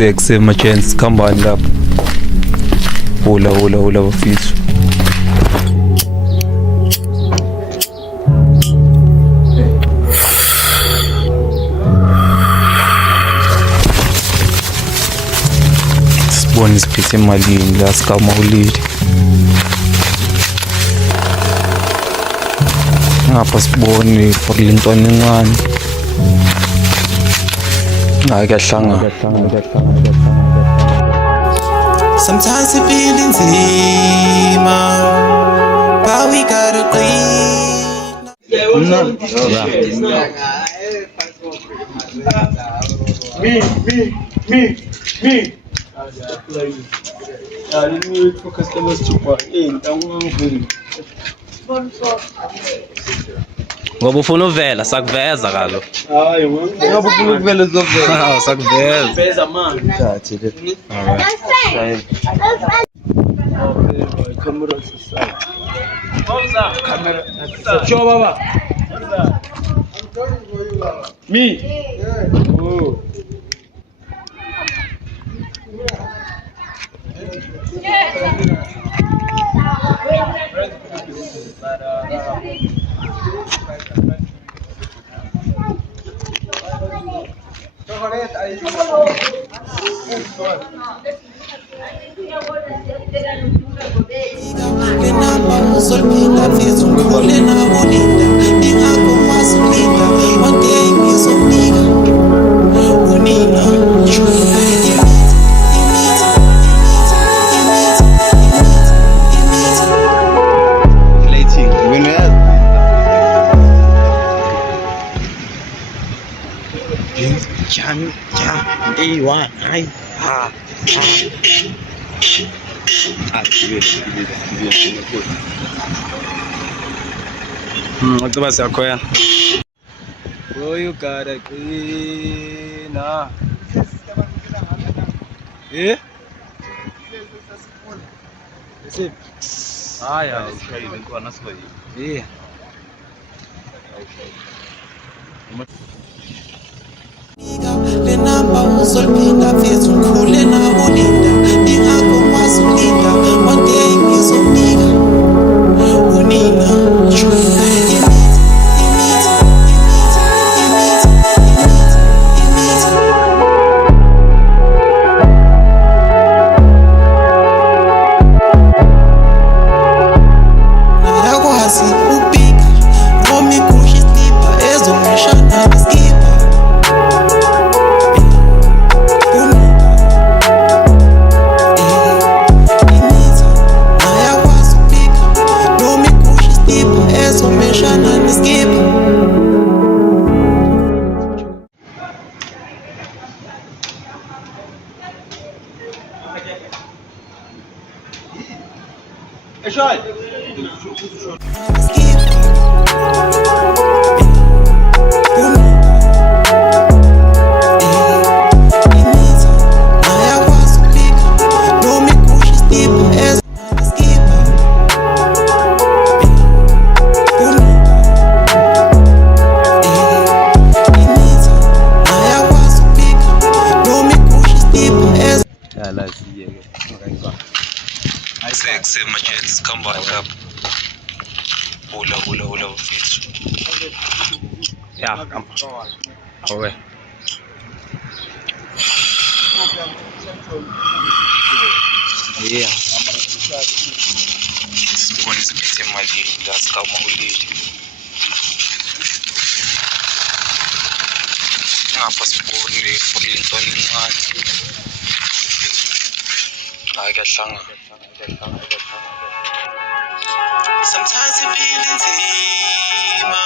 Emergency sikhambani lapha. Hula bafethu. Sibona isiphethe emalini la sikama ulili. Ngapha sibone kule ntwana encane. Kuyahlanga. Sometimes it feels nzima, but we gotta clean. Me. I didn't wait for customers to buy in. Ngoba ufuna uvela sakuveza kalo. Hayi, ngoba ufuna ukuvela zovela. Sakuveza. Veza man. Thathi le. Alright. Camera side. Camera. Show baba. Me. Oh. What was your question? Oh, you gotta clean. Eh? Sim. Ah, yeah. Okay. Yeah. Le namba uzoliphinda mfethu ngikhule nabo linda ningakho ngwazi ulinda one day ngizomnika unina nayakwazi ukubika noma igusha isipha ezongishana neskipha Emergency sikhambani lapha. Hula bafethu. Yeah, come. Okay. Yeah. Sibona isiphethe emalini la sikama ulili. Ngapha sibone kule ntwana encane. Kuyahlanga. Sometimes it feels nzima.